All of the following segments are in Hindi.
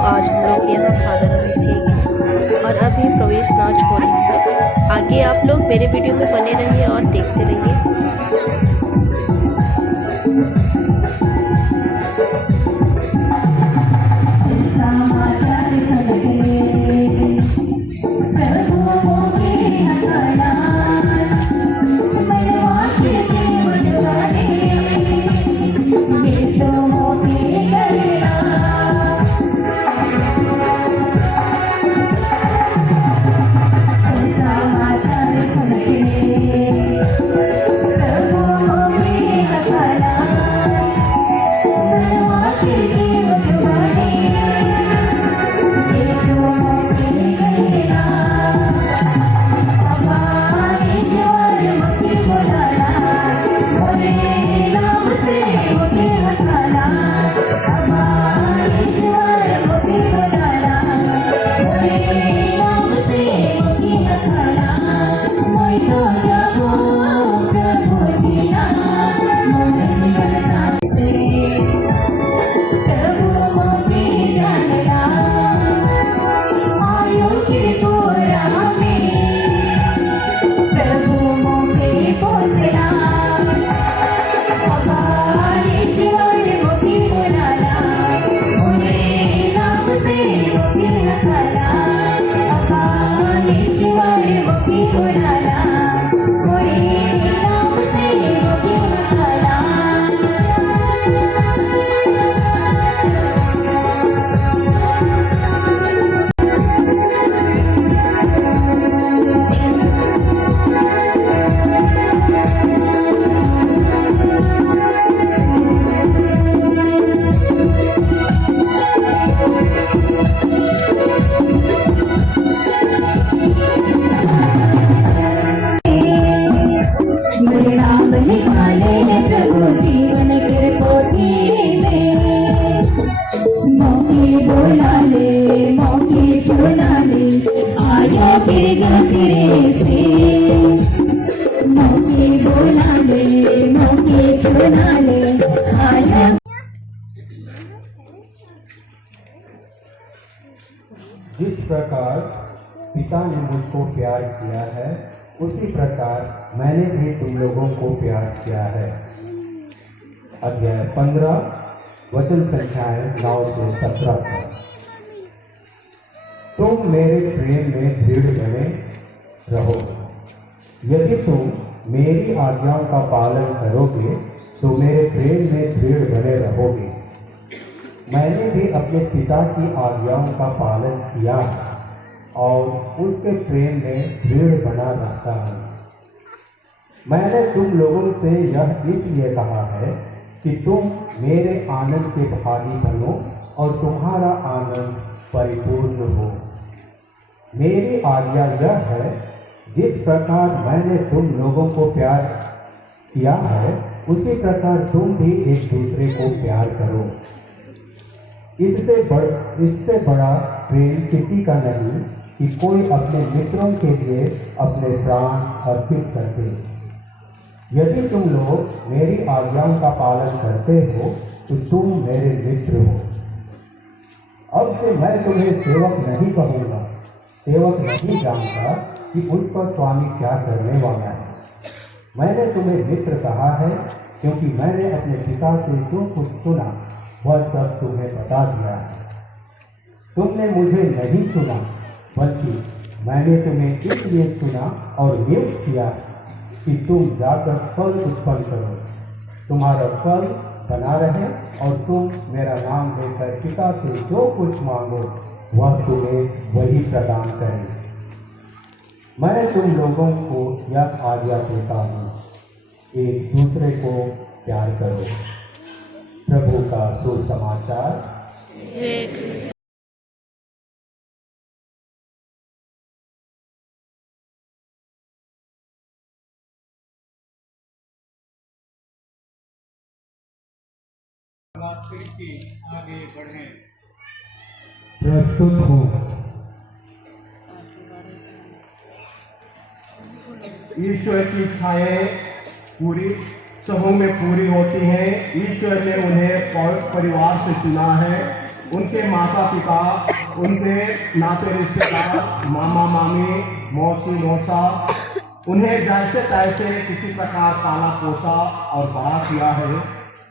आज हम लोग यहाँ फादर अभिषेक है और अभी प्रवेश नाच हो रही है। आगे आप लोग मेरे वीडियो में बने रहिए और देखते रहिए। जिस प्रकार पिता ने मुझको प्यार किया है उसी प्रकार मैंने भी तुम लोगों को प्यार किया है। अध्याय 15 वचन संख्याएं 9 से 17 तक। तुम मेरे प्रेम में दृढ़ बने रहो। यदि तुम मेरी आज्ञाओं का पालन करोगे तो मेरे प्रेम में दृढ़ बने रहोगे। मैंने भी अपने पिता की आज्ञाओं का पालन किया और उसके प्रेम में दृढ़ बना रहता हूँ। मैंने तुम लोगों से यह इसलिए कहा है कि तुम मेरे आनंद के भागी बनो और तुम्हारा आनंद परिपूर्ण हो। मेरी आज्ञा यह है, जिस प्रकार मैंने तुम लोगों को प्यार किया है उसी प्रकार तुम भी एक दूसरे को प्यार करो। इससे बड़ा प्रेम किसी का नहीं कि कोई अपने मित्रों के लिए अपने प्राण अर्पित कर दे। यदि तुम लोग मेरी आज्ञाओं का पालन करते हो तो तुम मेरे मित्र हो। अब से मैं तुम्हें सेवक नहीं कहूँगा, सेवक नहीं जानता कि उस पर स्वामी क्या करने वाला है। मैंने तुम्हें मित्र कहा है क्योंकि मैंने अपने पिता से जो कुछ सुना वह सब तुम्हें बता दिया है। तुमने मुझे नहीं सुना बल्कि मैंने तुम्हें इसलिए चुना और नियुक्त किया कि तुम जाकर फल उत्पन्न करो, तुम्हारा फल बना रहे और तुम मेरा नाम लेकर पिता से जो कुछ मांगो वह तुम्हें वही प्रदान करे। मैं तुम लोगों को यह आज्ञा देता हूँ, एक दूसरे को प्यार करो। प्रभु का सुसमाचार। आगे बढ़े। प्रस्तुत हो ईश्वर की छाया पूरी समूह में पूरी होती हैं। ईश्वर ने उन्हें परिवार से चुना है। उनके माता पिता, उनके नाते रिश्तेदार, मामा मामी, मौसी मौसा, उन्हें जैसे तैसे किसी प्रकार पाला पोसा और बड़ा किया है,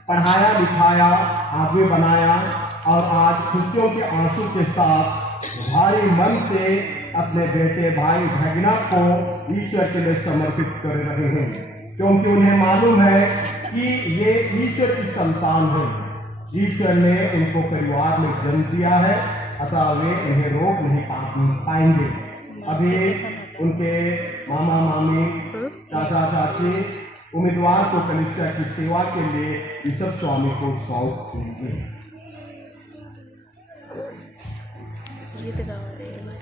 पढ़ाया लिखाया, आगे बनाया और आज खुशियों के आंसू के साथ भारी मन से अपने बेटे भाई भगना को ईश्वर के लिए समर्पित कर रहे हैं, क्योंकि उन्हें मालूम है कि ये ईश्वर की संतान है। ईश्वर ने उनको परिवार में जन्म दिया है, अतः वे इन्हें रोक नहीं पाएंगे। अभी उनके मामा मामी, चाचा चाची उम्मीदवार को कलिसिया की सेवा के लिए ऋषभ स्वामी को सौंप दीजिए। गीत गा रहे हैं।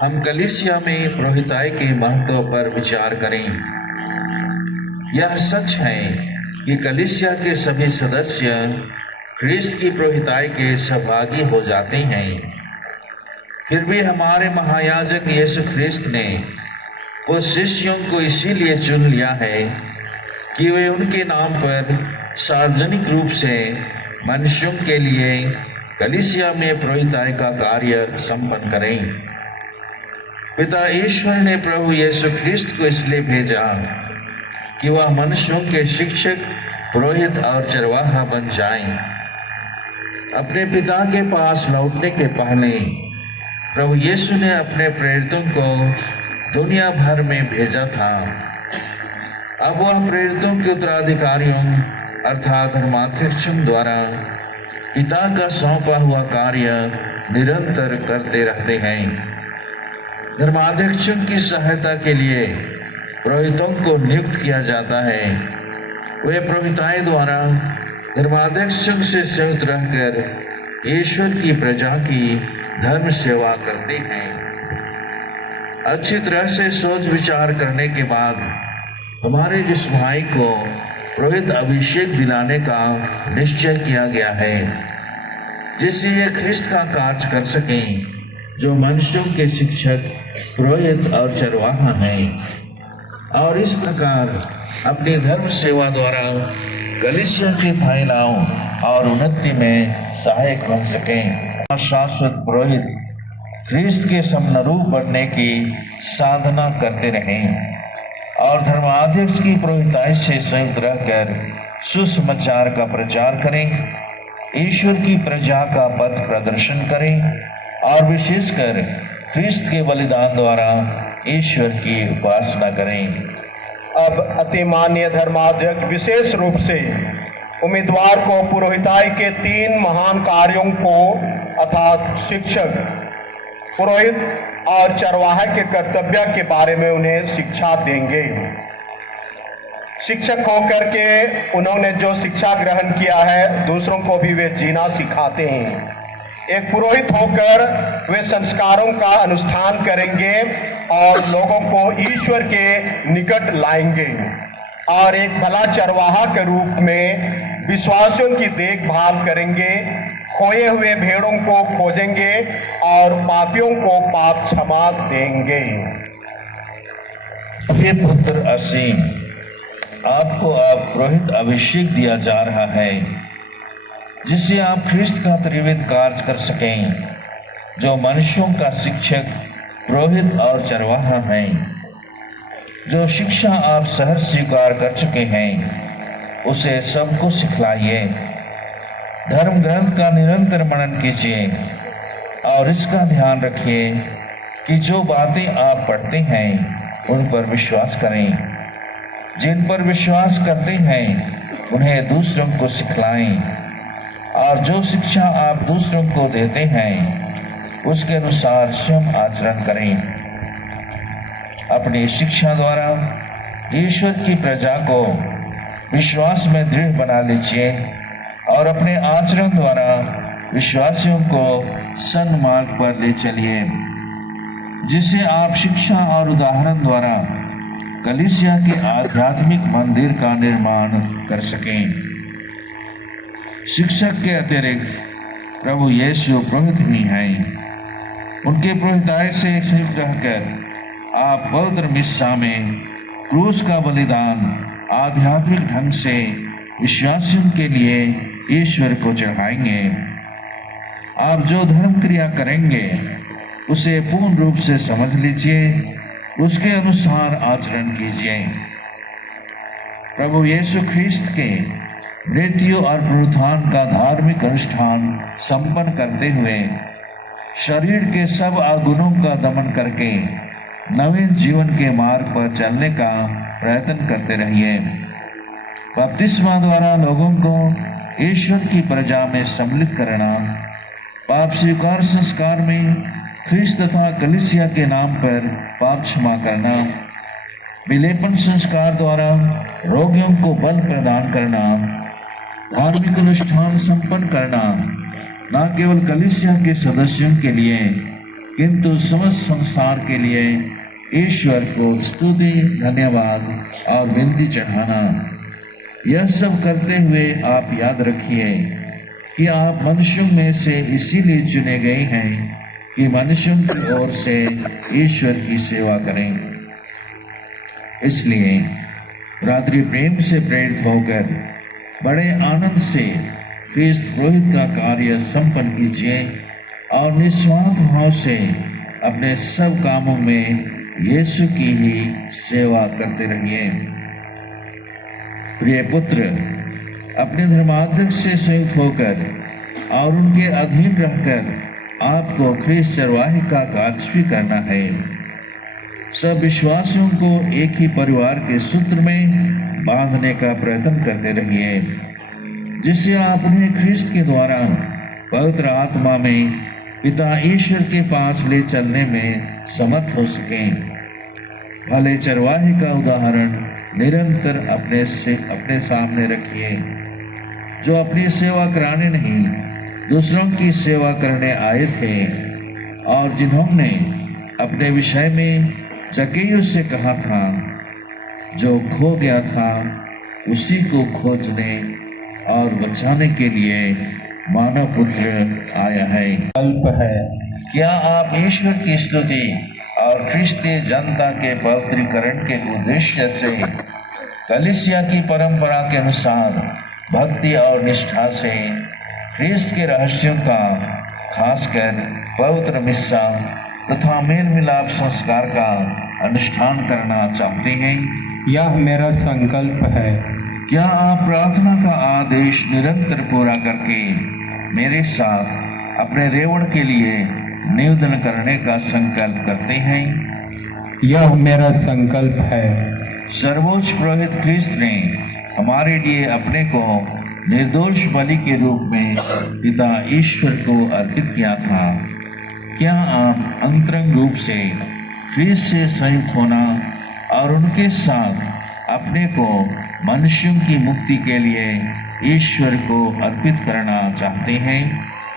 हम कलीसिया में पुरोहिताई के महत्व पर विचार करें। यह सच है कि कलीसिया के सभी सदस्य ख्रिस्त की पुरोहिताई के सहभागी हो जाते हैं। फिर भी हमारे महायाजक यीशु ख्रिस्त ने उस शिष्यों को इसीलिए चुन लिया है कि वे उनके नाम पर सार्वजनिक रूप से मनुष्यों के लिए कलीसिया में पुरोहिताई का कार्य संपन्न करें। पिता ईश्वर ने प्रभु यीशु ख्रिस्त को इसलिए भेजा कि वह मनुष्यों के शिक्षक, पुरोहित और चरवाहा बन जाएं। अपने पिता के पास लौटने के पहले प्रभु यीशु ने अपने प्रेरितों को दुनिया भर में भेजा था। अब वह प्रेरितों के उत्तराधिकारियों अर्थात धर्माध्यक्षों द्वारा पिता का सौंपा हुआ कार्य निरंतर करते रहते हैं। धर्माध्यक्षों की सहायता के लिए पुरोहितों को नियुक्त किया जाता है। वे पुरोहिताई द्वारा धर्माध्यक्षों से संयुक्त रहकर ईश्वर की प्रजा की धर्म सेवा करते हैं। अच्छी तरह से सोच विचार करने के बाद हमारे इस भाई को पुरोहित अभिषेक दिलाने का निश्चय किया गया है, जिससे ये ख्रिस्त का कार्य कर सकें, जो मनुष्यों के शिक्षक, पुरोहित और चरवाहा हैं, और इस प्रकार अपनी धर्म सेवा द्वारा कलीसिया के फैलाव और उन्नति में सहायक बन सकें। शाश्वत पुरोहित ख्रिस्त के समनुरूप बनने की साधना करते रहें और धर्माध्यक्ष की पुरोहिताई से संयुक्त रहकर सुसमाचार का प्रचार करें, ईश्वर की प्रजा का पथ प्रदर्शन करें और विशेषकर ख्रिस्त के बलिदान द्वारा ईश्वर की उपासना करें। अब अतिमान्य धर्माध्यक्ष विशेष रूप से उम्मीदवार को पुरोहिताई के 3 महान कार्यों को अर्थात शिक्षक, पुरोहित और चरवाहे के कर्तव्य के बारे में उन्हें शिक्षा देंगे। शिक्षक होकर के उन्होंने जो शिक्षा ग्रहण किया है दूसरों को भी वे जीना सिखाते हैं। एक पुरोहित होकर वे संस्कारों का अनुष्ठान करेंगे और लोगों को ईश्वर के निकट लाएंगे, और एक भला चरवाहा के रूप में विश्वासियों की देखभाल करेंगे, खोए हुए भेड़ों को खोजेंगे और पापियों को पाप क्षमा देंगे। ये पुत्र असीम, आपको अब पुरोहित अभिषेक दिया जा रहा है, जिससे आप ख्रिस्त का त्रिविध कार्य कर सकें, जो मनुष्यों का शिक्षक, पुरोहित और चरवाहा है। जो शिक्षा आप सहर्ष स्वीकार कर चुके हैं उसे सबको सिखलाइए। धर्म ग्रंथ का निरंतर मनन कीजिए और इसका ध्यान रखिए कि जो बातें आप पढ़ते हैं उन पर विश्वास करें। जिन पर विश्वास करते हैं उन्हें दूसरों को सिखलाएं, और जो शिक्षा आप दूसरों को देते हैं उसके अनुसार स्वयं आचरण करें। अपनी शिक्षा द्वारा ईश्वर की प्रजा को विश्वास में दृढ़ बना लीजिए और अपने आचरण द्वारा विश्वासियों को सन्मार्ग पर ले चलिए, जिससे आप शिक्षा और उदाहरण द्वारा कलीसिया के आध्यात्मिक मंदिर का निर्माण कर सकें। शिक्षक के अतिरिक्त प्रभु यीशु पुरोहित भी हैं। उनके पुरोहिताई से संयुक्त रहकर आप पवित्र मिस्सा में क्रूस का बलिदान आध्यात्मिक ढंग से विश्वासियों के लिए ईश्वर को चढ़ाएंगे। आप जो धर्म क्रिया करेंगे उसे पूर्ण रूप से समझ लीजिए, उसके अनुसार आचरण कीजिए। प्रभु यीशु ख्रिस्त के मृत्यु और पुनरुत्थान का धार्मिक अनुष्ठान संपन्न करते हुए शरीर के सब अवगुणों का दमन करके नवीन जीवन के मार्ग पर चलने का प्रयत्न करते रहिए। बपतिस्मा द्वारा लोगों को ईश्वर की प्रजा में सम्मिलित करना, पाप स्वीकार संस्कार में ख्रिस्त तथा कलीसिया के नाम पर पाप क्षमा करना, विलेपन संस्कार द्वारा रोगियों को बल प्रदान करना, धार्मिक अनुष्ठान संपन्न करना, न केवल कलीसिया के सदस्यों के लिए किंतु समस्त संसार के लिए ईश्वर को स्तुति, धन्यवाद और विनती चढ़ाना। यह सब करते हुए आप याद रखिए कि आप मनुष्यों में से इसीलिए चुने गए हैं कि मनुष्यों की ओर से ईश्वर की सेवा करें। इसलिए रात्रि प्रेम से प्रेरित होकर बड़े आनंद से ख्रिस्त पुरोहित का कार्य संपन्न कीजिए और निस्वार्थ भाव से अपने सब कामों में यीशु की ही सेवा करते रहिए। प्रिय पुत्र, अपने धर्माध्यक्ष से संयुक्त होकर और उनके अधीन रहकर आपको ख्रिस्त चरवाहे का कार्य भी करना है। सब विश्वासियों को एक ही परिवार के सूत्र में बांधने का प्रयत्न करते रहिए, जिससे आप उन्हें ख्रिस्त के द्वारा पवित्र आत्मा में पिता ईश्वर के पास ले चलने में समर्थ हो सकें। भले चरवाहे का उदाहरण निरंतर अपने सामने रखिए, जो अपनी सेवा कराने नहीं दूसरों की सेवा करने आए थे, और जिन्होंने अपने विषय में जक्कैयुस से कहा था, जो खो गया था उसी को खोजने और बचाने के लिए मानव पुत्र आया है। कल्प है। क्या आप ईश्वर की स्तुति और ख्रिस्तीय जनता के पवित्रीकरण के उद्देश्य से कलीसिया की परंपरा के अनुसार भक्ति और निष्ठा से ख्रिस्त के रहस्यों का, खासकर पवित्र मिस्सा तथा मेल मिलाप संस्कार का अनुष्ठान करना चाहते हैं? यह मेरा संकल्प है। क्या आप प्रार्थना का आदेश निरंतर पूरा करके मेरे साथ अपने रेवड़ के लिए निवेदन करने का संकल्प करते हैं? यह मेरा संकल्प है। सर्वोच्च पुरोहित ख्रिस्त ने हमारे लिए अपने को निर्दोष बलि के रूप में पिता ईश्वर को अर्पित किया था। क्या आप अंतरंग रूप से ख्रीस्त से संयुक्त होना और उनके साथ अपने को मनुष्यों की मुक्ति के लिए ईश्वर को अर्पित करना चाहते हैं?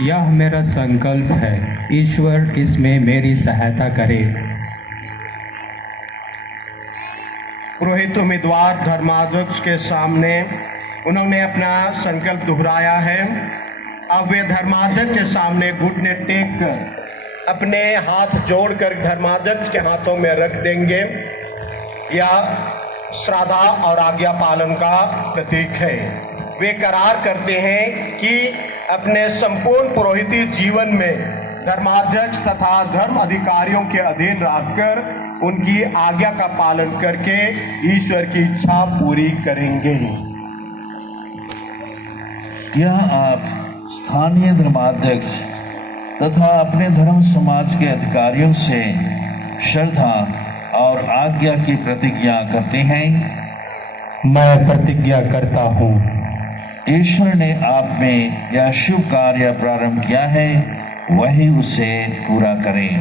यह मेरा संकल्प है। ईश्वर इसमें मेरी सहायता करे। पुरोहित उम्मीदवार धर्माध्यक्ष के सामने उन्होंने अपना संकल्प दोहराया है। अब वे धर्माध्यक्ष के सामने घुटने टेक कर अपने हाथ जोड़कर धर्माध्यक्ष के हाथों में रख देंगे। यह श्रद्धा और आज्ञा पालन का प्रतीक है। वे करार करते हैं कि अपने संपूर्ण पुरोहिती जीवन में धर्माध्यक्ष तथा धर्म अधिकारियों के अधीन रहकर उनकी आज्ञा का पालन करके ईश्वर की इच्छा पूरी करेंगे। क्या आप स्थानीय धर्माध्यक्ष तथा अपने धर्म समाज के अधिकारियों से श्रद्धा और आज्ञा की प्रतिज्ञा करते हैं? मैं प्रतिज्ञा करता हूँ। ईश्वर ने आप में यह शुभ कार्य प्रारंभ किया है, वही उसे पूरा करें।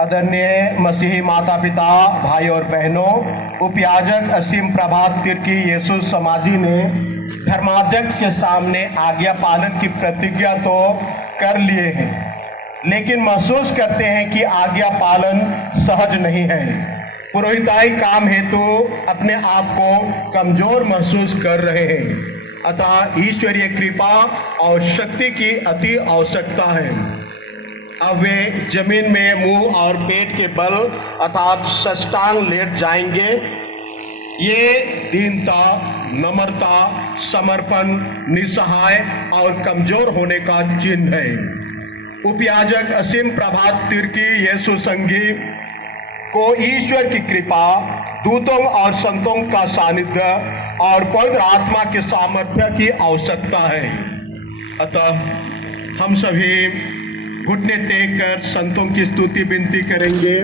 आदरणीय मसीही माता पिता, भाई और बहनों, उपयाजक असीम प्रभात तिर्की यीशु समाजी ने धर्माध्यक्ष के सामने आज्ञा पालन की प्रतिज्ञा तो कर लिए हैं, लेकिन महसूस करते हैं कि आज्ञा पालन सहज नहीं है। पुरोहिताई काम हेतु अपने आप को कमजोर महसूस कर रहे हैं, अतः ईश्वरीय कृपा और शक्ति की अति आवश्यकता है। अब वे जमीन में मुंह और पेट के बल अर्थात साष्टांग लेट जाएंगे। ये दीनता, नम्रता, समर्पण, निसहाय और कमजोर होने का चिन्ह है। उपयाजक असीम प्रभात तिर्की यीशु संघी को ईश्वर की कृपा, दूतों और संतों का सानिध्य और पवित्र आत्मा के सामर्थ्य की आवश्यकता है। अतः हम सभी घुटने टेक कर संतों की स्तुति विनती करेंगे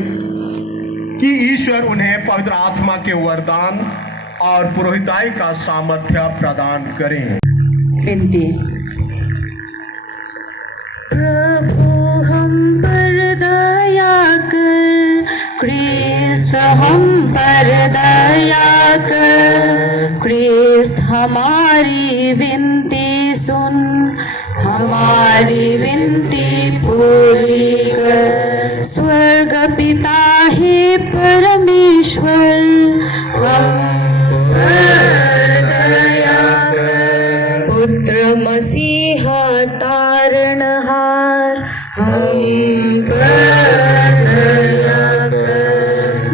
कि ईश्वर उन्हें पवित्र आत्मा के वरदान और पुरोहिताई का सामर्थ्य प्रदान करें। विनती। प्रभु हम पर दया कर, क्रिस्त हम पर दया कर, क्रिस्त हमारी विनती सुन, हमारी विनती पूरी कर। स्वर्ग पिता हे परमेश्वर, हम पर दया कर। पुत्र मसीहा तारणहार, हम पर दया कर।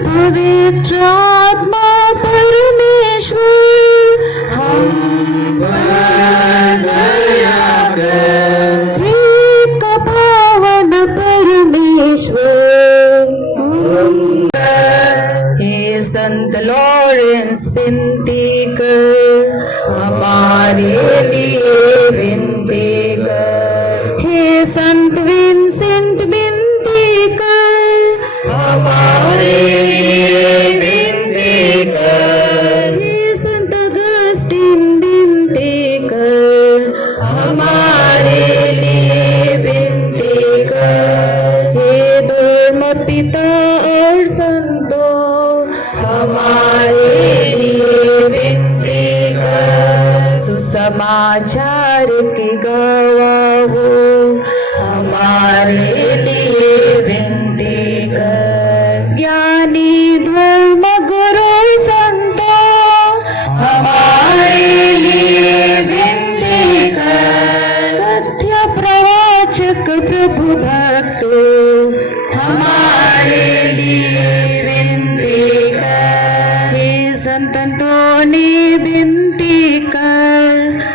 पवित्र आत्मा परमेश्वर, हम पर दया कर। ठीक पावन परमेश्वर, हम पर। हे संत लॉरेंस विनती कर, हमारे लिए विनती कर। हे संत विंसेंट विनती कर, हमारे लिए विनती कर। हे संत अगस्टीन विनती कर, हमारे लिए विनती कर। हे धर्म पिता और संतों, हमारे लिए विनती कर। सुसमाचार की गवाह हो, हमारे लिए विनती कर। ज्ञानी धर्म गुरु संतों, हमारे लिए विनती कर। तथ्य प्रवाचक प्रभु भक्तों, हमारे लिए विनती कर। हे संतों ने विनती कर,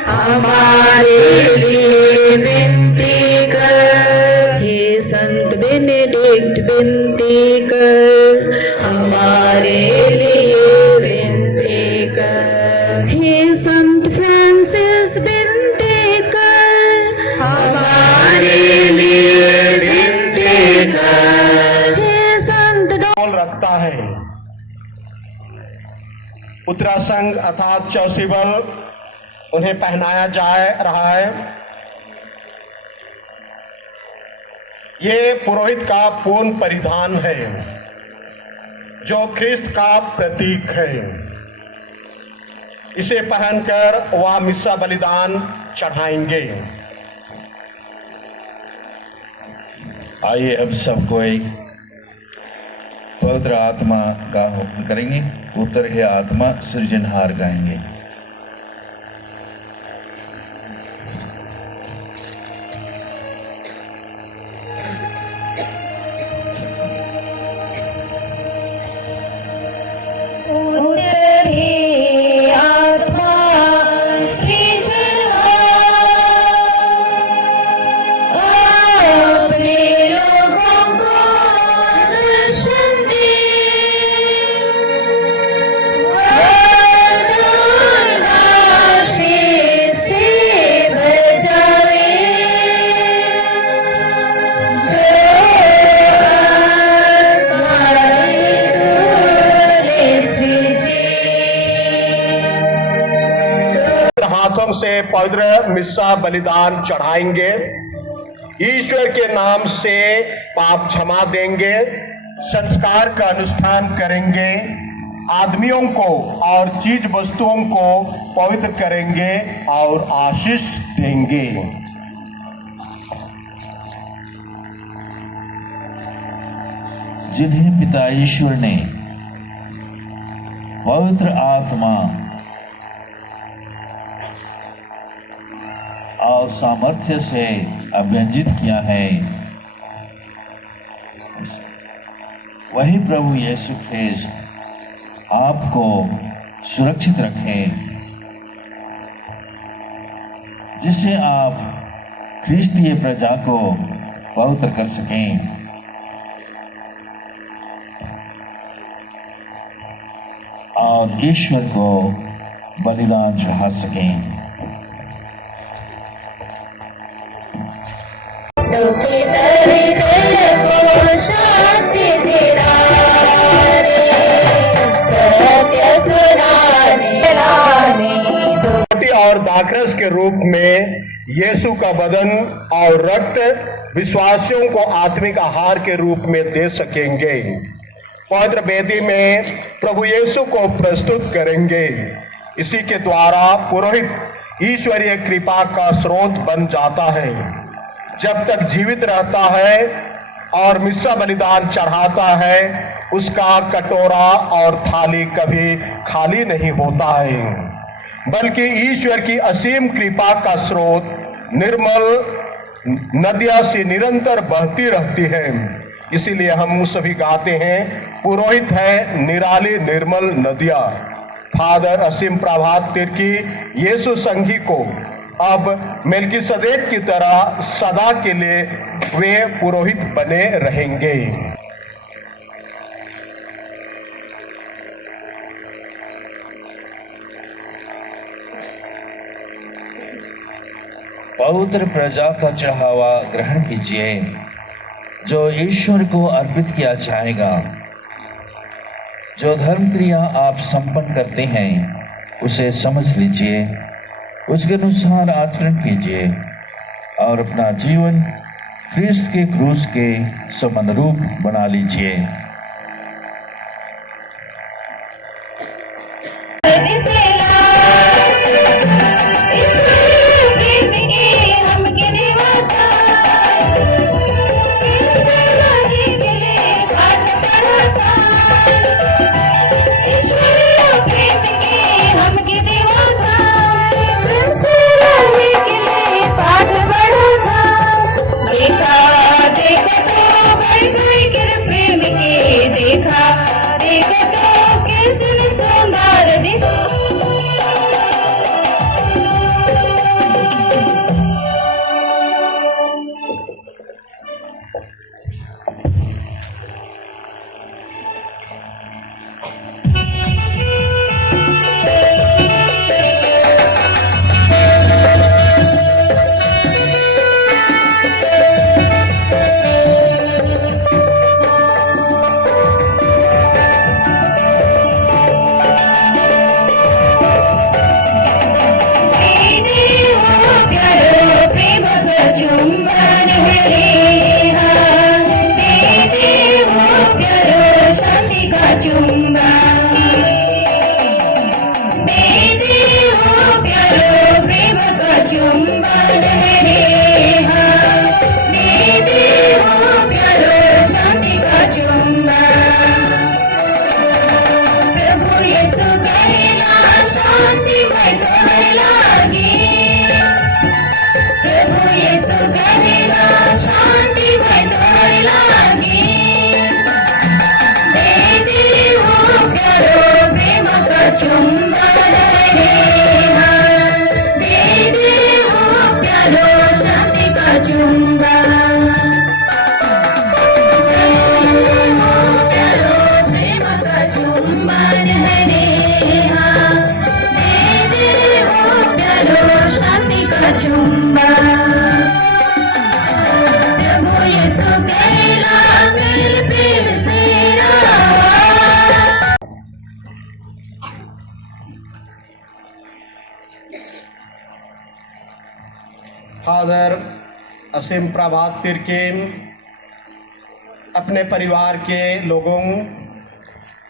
हमारे लिए विनती कर। हे संत बेनेडिक्ट विनती कर, हमारे लिए विनती कर। हे संत फ्रांसिस विनती कर, हमारे लिए विनती कर। हे संत डोल रखता है। उत्तरासंग अर्थात चौसिबल उन्हें पहनाया जा रहा है। ये पुरोहित का पूर्ण परिधान है जो ख्रिस्त का प्रतीक है। इसे पहनकर वह मिस्सा बलिदान चढ़ाएंगे। आइए अब सब कोई पवित्र आत्मा का हुक्म करेंगे। उतर हे आत्मा सृजनहार गाएंगे। हाथों से पवित्र मिस्सा बलिदान चढ़ाएंगे। ईश्वर के नाम से पाप क्षमा देंगे। संस्कार का अनुष्ठान करेंगे। आदमियों को और चीज वस्तुओं को पवित्र करेंगे और आशीष देंगे। जिन्हें पिता ईश्वर ने पवित्र आत्मा और सामर्थ्य से अभिव्यंजित किया है, वही प्रभु यीशु ख्रिस्त आपको सुरक्षित रखे, जिससे आप ख्रिस्तीय प्रजा को पवित्र कर सकें और ईश्वर को बलिदान चढ़ा सकें। और दाखरस के रूप में यीशु का बदन और रक्त विश्वासियों को आत्मिक आहार के रूप में दे सकेंगे। पवित्र वेदी में प्रभु यीशु को प्रस्तुत करेंगे। इसी के द्वारा पुरोहित ईश्वरीय कृपा का स्रोत बन जाता है। जब तक जीवित रहता है और मिस्सा बलिदान चढ़ाता है, उसका कटोरा और थाली कभी खाली नहीं होता है, बल्कि ईश्वर की असीम कृपा का स्रोत निर्मल नदियां से निरंतर बहती रहती है। इसीलिए हम सभी गाते हैं, पुरोहित है निराली निर्मल नदियां। फादर असीम प्रभात तिर्की यीशु संघी को अब मेल्कीसदेक की तरह सदा के लिए वे पुरोहित बने रहेंगे। पवित्र प्रजा का चढ़ावा ग्रहण कीजिए जो ईश्वर को अर्पित किया जाएगा। जो धर्म क्रिया आप संपन्न करते हैं उसे समझ लीजिए, उसके अनुसार आचरण कीजिए और अपना जीवन ख्रिस्त के क्रूस के समनुरूप बना लीजिए। देखा देखा तो भाई भाई के प्रेम के फादर असीम प्रभात तिर्किम अपने परिवार के लोगों,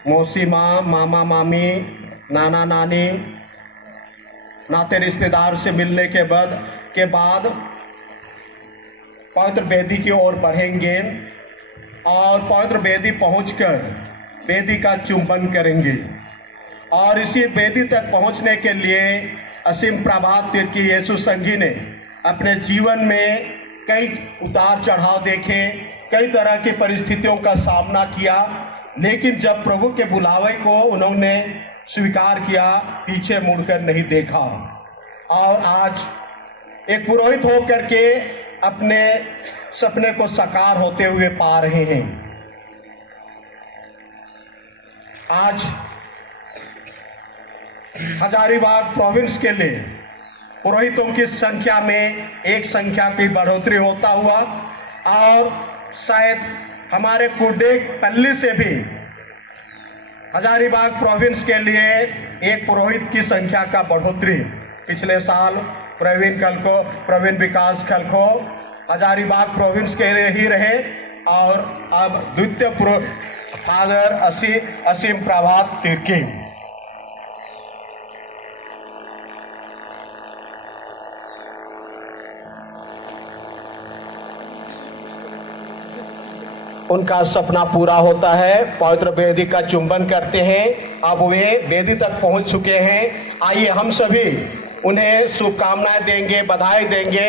मौसी माँ, मामा मामी, नाना नानी, नाते रिश्तेदार से मिलने के बाद पवित्र वेदी की ओर बढ़ेंगे और पवित्र वेदी पहुंचकर वेदी का चुंबन करेंगे। और इसी वेदी तक पहुंचने के लिए असीम प्रभात तिर्की यीशु संघी ने अपने जीवन में कई उतार चढ़ाव देखे, कई तरह की परिस्थितियों का सामना किया, लेकिन जब प्रभु के बुलावे को उन्होंने स्वीकार किया, पीछे मुड़कर नहीं देखा और आज एक पुरोहित होकर के अपने सपने को साकार होते हुए पा रहे हैं। आज हजारीबाग प्रोविंस के लिए पुरोहितों की संख्या में एक संख्या की बढ़ोतरी होता हुआ और शायद हमारे कुर्डेक पल्ली से भी हजारीबाग प्रोविंस के लिए एक पुरोहित की संख्या का बढ़ोतरी। पिछले साल प्रवीण विकास खलखो हजारीबाग प्रोविंस के लिए ही रहे और अब द्वितीय फादर असीम प्रभात तिर्की। उनका सपना पूरा होता है, पवित्र वेदी का चुंबन करते हैं, अब वे वेदी तक पहुंच चुके हैं। आइए हम सभी उन्हें शुभकामनाएं देंगे, बधाई देंगे।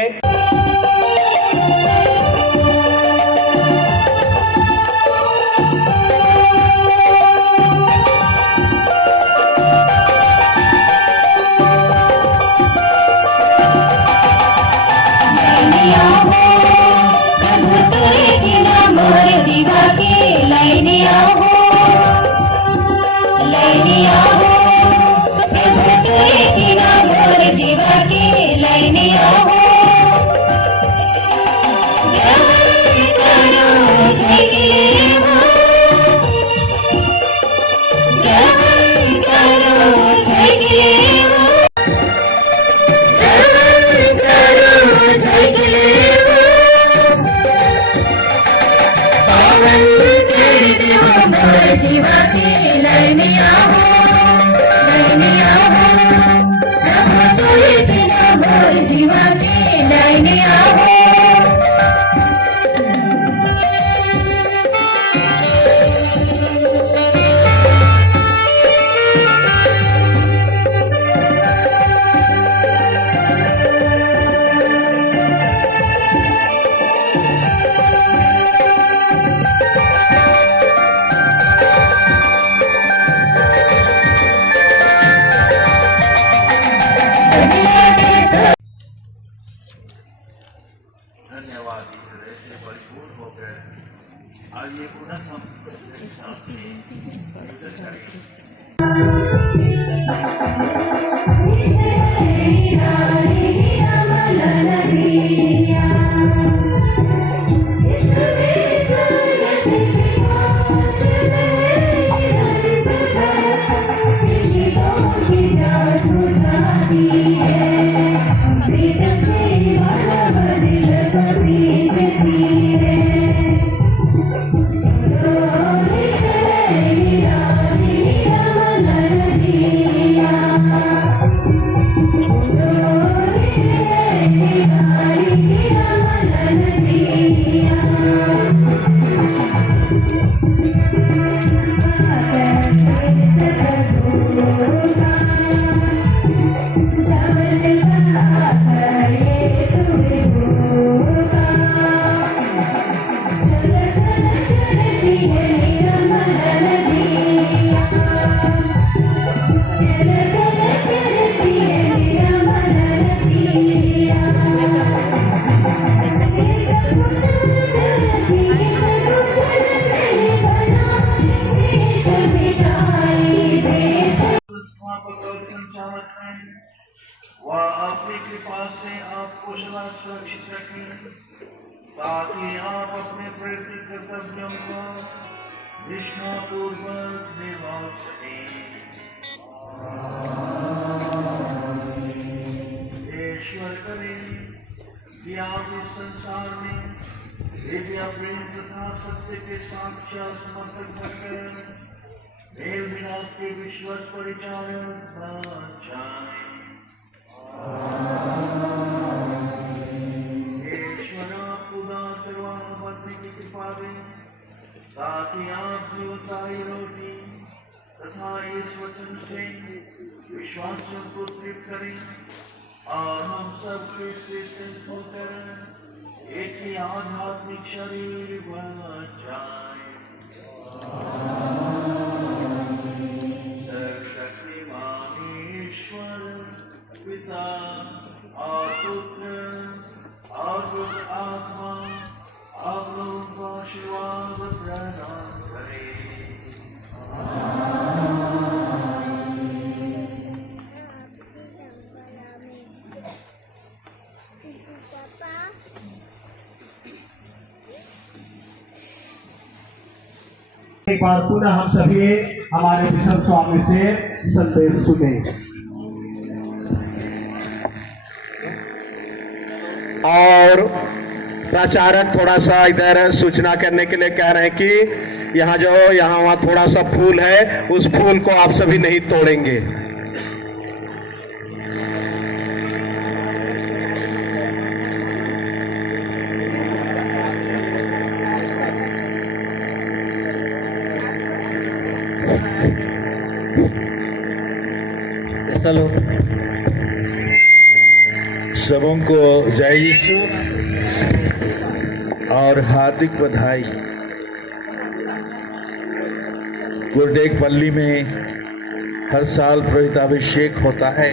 वह अपनी कृपा से आपको सदा सुरक्षित रखें, ताकि आप अपने प्रयत्न कर्तव्यों को निष्ठापूर्वक निभा सकें। ईश्वर करे कि आप इस संसार में दिव्य प्रेम तथा सत्य के साक्षात समर्थक बनकर मेल मिलाप के विश्वास परिचालक बन जाएं। ईश्वर आपको दान करवाना बढ़ने की कृपा दें, ताकि आप जीवनदायी रोटी तथा इस वचन से विश्वासियों को तृप्त करें और हम सब क्रिस्त होकर एक ही आध्यात्मिक शरीर बन जाएं। सर्वशक्तिमान ईश्वर पिता और पुत्र और पवित्र आत्मा आप लोगों को आशीर्वाद प्रदान करें। एक बार पुनः हम सभी हमारे विशल स्वामी से संदेश सुने। और प्रचारक थोड़ा सा इधर सूचना करने के लिए कह रहे हैं कि यहाँ वहाँ थोड़ा सा फूल है, उस फूल को आप सभी नहीं तोड़ेंगे। चलो सबों को जय यीशु और हार्दिक बधाई। गुरडेग पल्ली में हर साल पुरोहिताभिषेक होता है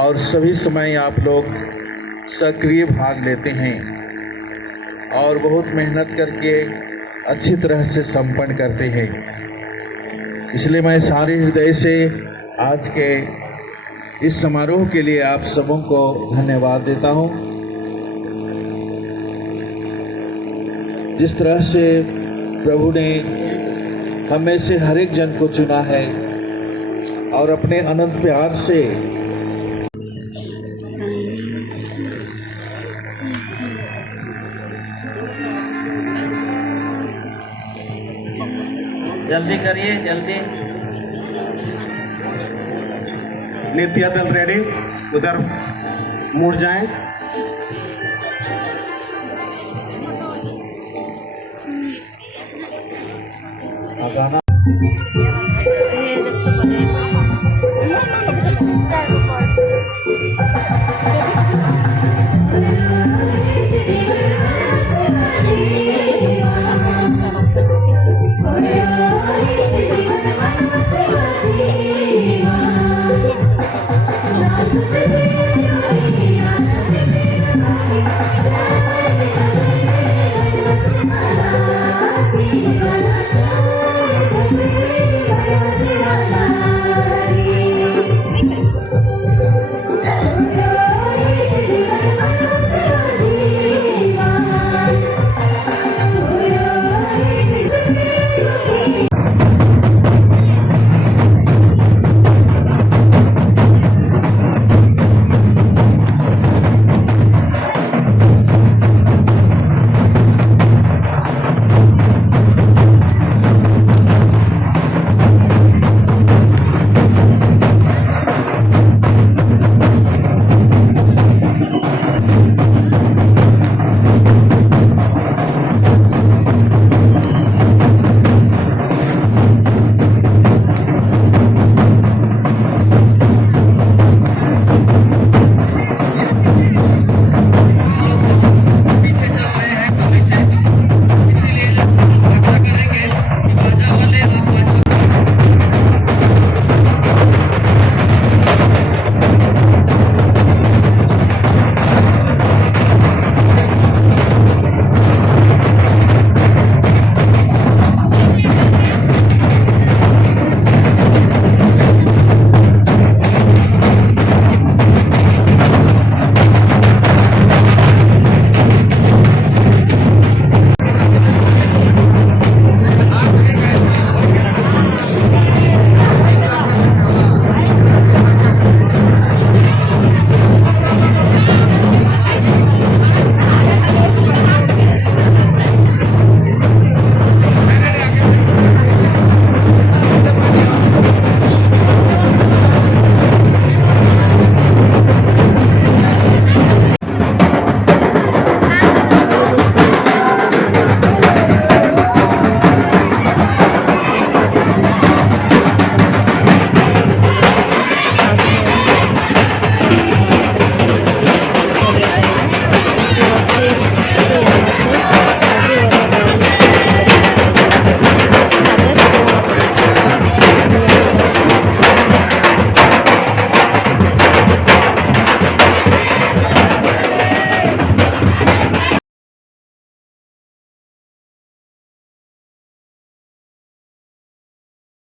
और सभी समय आप लोग सक्रिय भाग लेते हैं और बहुत मेहनत करके अच्छी तरह से संपन्न करते हैं। इसलिए मैं सारे हृदय से आज के इस समारोह के लिए आप सबों को धन्यवाद देता हूं। जिस तरह से प्रभु ने हम में से हर एक जन को चुना है और अपने अनंत प्यार से जल्दी करिए, जल्दी। नित्य दल रेडी, उधर मुड़ जाएं। जब से बने